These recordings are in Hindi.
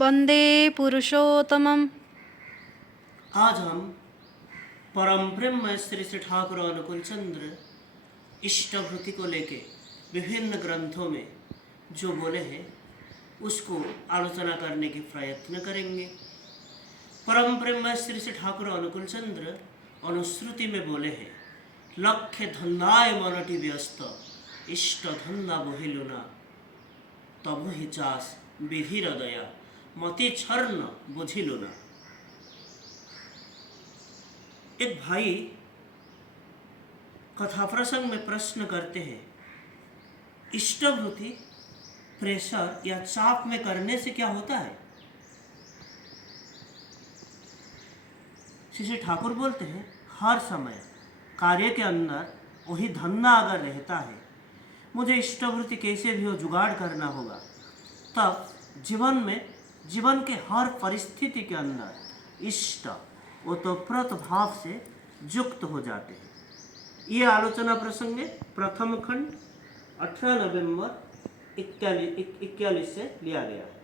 वंदे पुरुषोत्तमम्। आज हम परम ब्रह्म श्री श्री ठाकुर अनुकूल चंद्र इष्टभृति को लेके विभिन्न ग्रंथों में जो बोले हैं उसको आलोचना करने की प्रयत्न करेंगे। परम ब्रह्म श्री श्री ठाकुर अनुकूल चंद्र अनुश्रुति में बोले हैं, लक्ष्य धन्नाय मनटी व्यस्त इष्ट धन्ना बोहिलुना तब ही चास विधि हृदया मति छर्ण बुझिलुना। एक भाई कथा प्रसंग में प्रश्न करते हैं, इष्टभृति प्रेशर या चाप में करने से क्या होता है? श्री ठाकुर बोलते हैं, हर समय कार्य के अंदर वही धन्ना अगर रहता है, मुझे इष्टभृति कैसे भी हो जुगाड़ करना होगा, तब जीवन के हर परिस्थिति के अंदर इष्ट ओतप्रोत भाव से युक्त हो जाते हैं। ये आलोचना प्रसंग प्रथम खंड 18 नवंबर 41 से लिया गया है।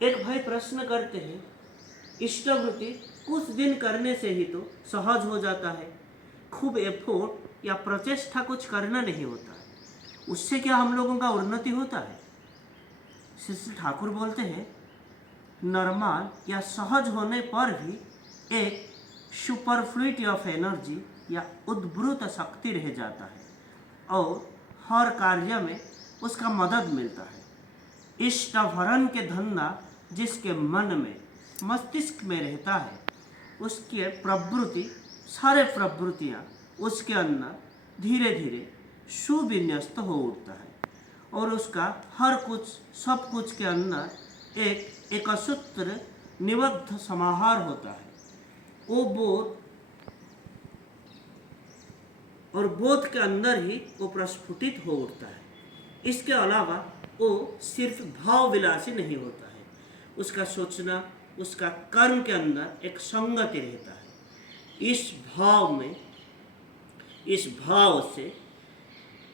एक भाई प्रश्न करते हैं, इष्टभृति कुछ दिन करने से ही तो सहज हो जाता है, खूब एफोर्ट या प्रचेष्टा कुछ करना नहीं होता है, उससे क्या हम लोगों का उन्नति होता है? श्री ठाकुर बोलते हैं, नॉर्मल या सहज होने पर भी एक सुपरफ्लुइटी ऑफ एनर्जी या उद्भूत शक्ति रह जाता है और हर कार्य में उसका मदद मिलता है। इष्टभरण के धंधा जिसके मन में मस्तिष्क में रहता है, उसकी प्रवृत्ति सारे प्रवृत्तियाँ उसके अंदर धीरे धीरे सुविन्यस्त हो उठता है और उसका हर कुछ सब कुछ के अंदर एक सूत्र निबद्ध समाहार होता है। वो बोध के अंदर ही वो प्रस्फुटित हो उठता है। इसके अलावा वो सिर्फ भाव विलासी नहीं होता है, उसका सोचना, उसका कर्म के अंदर एक संगति रहता है। इस भाव से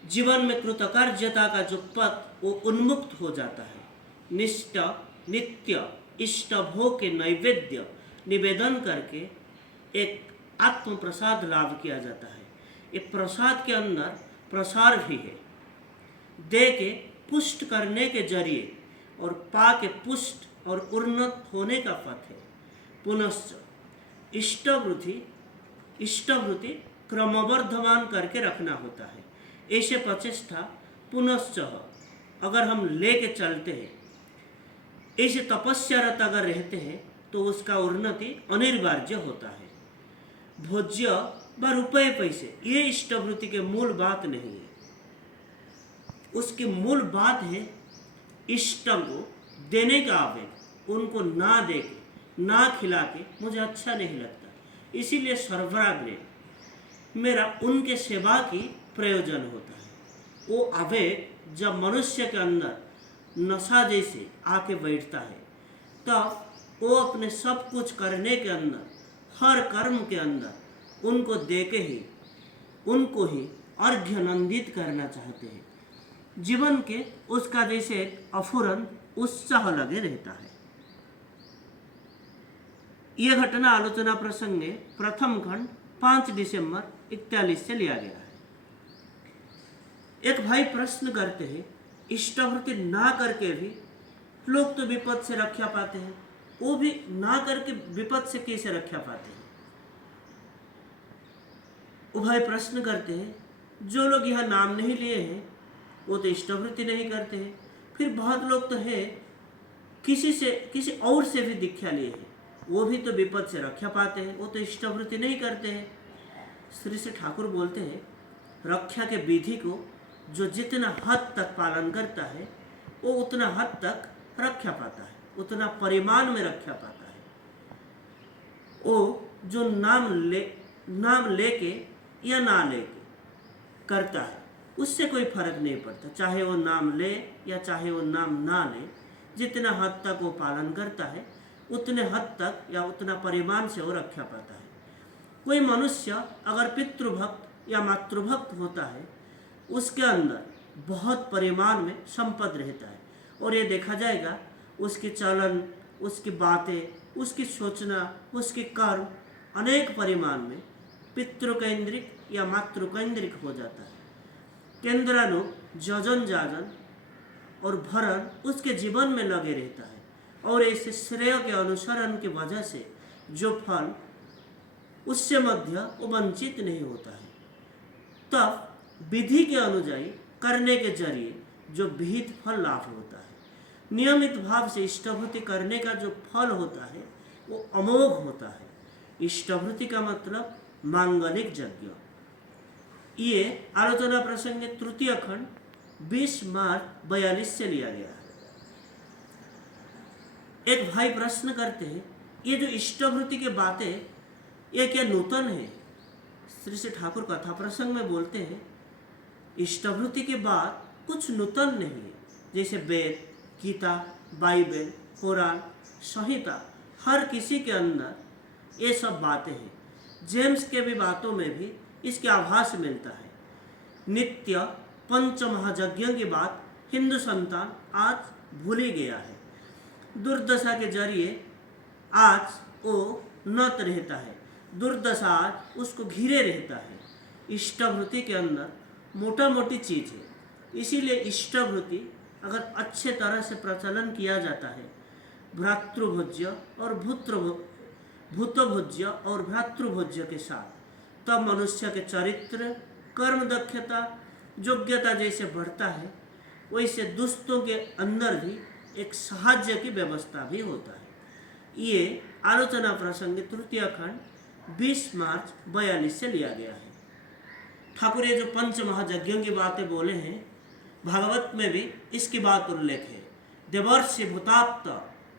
जीवन में कृतकार्यता का जो पथ वो उन्मुक्त हो जाता है। निष्ठ नित्य इष्ट भोग के नैवेद्य निवेदन करके एक आत्म प्रसाद लाभ किया जाता है। ये प्रसाद के अंदर प्रसार भी है, दे के पुष्ट करने के जरिए और पा के पुष्ट और उन्नत होने का पथ है। पुनश्च इष्टभृति क्रमवर्धमान करके रखना होता है। ऐसे प्रचेष्टा पुनश्च अगर हम लेके चलते हैं, ऐसे तपस्यारत अगर रहते हैं, तो उसका उन्नति अनिवार्य होता है। भोज्य व रुपये पैसे ये इष्टभृति के मूल बात नहीं है। उसकी मूल बात है इष्ट को देने का आवेग। उनको ना दे के ना खिला के मुझे अच्छा नहीं लगता, इसीलिए सर्वराग्रह मेरा उनके सेवा की प्रयोजन होता है। वो आवेग जब मनुष्य के अंदर नशा जैसे आके बैठता है, तब वो अपने सब कुछ करने के अंदर, हर कर्म के अंदर उनको दे के ही उनको ही अर्घ्यनंदित करना चाहते हैं। जीवन के उसका जैसे एक अफुरंत उत्साह लगे रहता है। यह घटना आलोचना प्रसंग प्रथम खंड 5 दिसंबर 41 से लिया गया है। एक भाई प्रश्न करते हैं, इष्टभृति ना करके भी लोग तो विपद से रक्षा पाते हैं, वो भी ना करके विपद से कैसे रक्षा पाते हैं? वो भाई प्रश्न करते हैं, जो लोग यह नाम नहीं लिए हैं वो तो इष्टभृति नहीं करते हैं, फिर बहुत लोग तो है किसी और से भी दीक्षा लिए हैं, वो भी तो विपद से रक्षा पाते हैं, वो तो इष्टभृति नहीं करते हैं। श्री ठाकुर बोलते हैं, रक्षा के विधि को जो जितना हद तक पालन करता है, वो उतना हद तक रक्षा पाता है, उतना परिमाण में रक्षा पाता है। वो जो नाम लेके या ना लेके करता है, उससे कोई फर्क नहीं पड़ता, चाहे वो नाम ले या चाहे वो नाम ना ले। जितना हद तक वो पालन करता है, उतने हद तक या उतना परिमाण से वो रक्षा पाता है। कोई मनुष्य अगर पितृभक्त या मातृभक्त होता है, उसके अंदर बहुत परिमाण में संपद रहता है और ये देखा जाएगा उसकी चलन, उसकी बातें, उसकी सोचना, उसके कर्म अनेक परिमाण में पितृकेंद्रिक या मातृकेंद्रिक हो जाता है। केंद्रानुक जजन जाजन और भरण उसके जीवन में लगे रहता है और ऐसे श्रेय के अनुसरण की वजह से जो फल उससे मध्य वो वंचित नहीं होता है। तब विधि के अनुଯାयी करने के जरिए जो विहित फल लाभ होता है। नियमित भाव से इष्टभूति करने का जो फल होता है वो अमोघ होता है। इष्टभूति का मतलब मांगलिक यज्ञ। ये आलोचना प्रसंग तृतीय खंड 20 मार्च 42 से लिया गया है। एक भाई प्रश्न करते हैं, ये जो इष्टभूति की बातें ये क्या नूतन है? श्री श्री ठाकुर कथा प्रसंग में बोलते हैं इष्टभूति के बाद कुछ नूतन नहीं है। जैसे वेद, गीता, बाइबल, कुरान, संहिता, हर किसी के अंदर ये सब बातें हैं। जेम्स के भी बातों में भी इसके आभास मिलता है। नित्य पंच महायज्ञों की बात हिंदू संतान आज भूल ही गया है। दुर्दशा के जरिए आज वो नत रहता है, दुर्दशा आज उसको घिरे रहता है। इष्टभूति के अंदर मोटा मोटी चीज़ है, इसीलिए इष्टभूति अगर अच्छे तरह से प्रचलन किया जाता है भ्रातृभोज्य और भूतभोज्य और भ्रातृभोज्य के साथ, तब मनुष्य के चरित्र, कर्म दक्षता, योग्यता जैसे बढ़ता है वैसे दुष्टों के अंदर भी एक साहाय्य की व्यवस्था भी होता है। ये आलोचना प्रसंग तृतीय खंड 20 मार्च 42 से लिया गया है। ठाकुर ये जो पंच महायज्ञों की बातें बोले हैं, भागवत में भी इसकी बात उल्लेख है। देवर्षि भूताप्त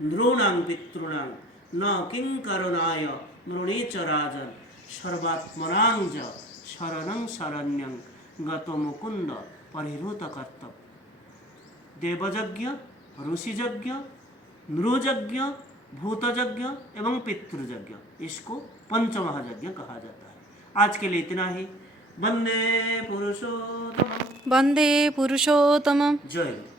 नृणां पितॄणां न किंकरुणाय मृणीच राजन सर्वात्मनां च शरणं शरण्यं गतो मुकुंद परिहृत कर्तव्य। देवयज्ञ, ऋषियज्ञ, नृयज्ञ, भूतयज्ञ एवं पितृयज्ञ, इसको पंचमहायज्ञ कहा जाता है। आज के लिए इतना ही। वंदे पुरुषोत्तम। वन्दे पुरुषोत्तमम्। जय।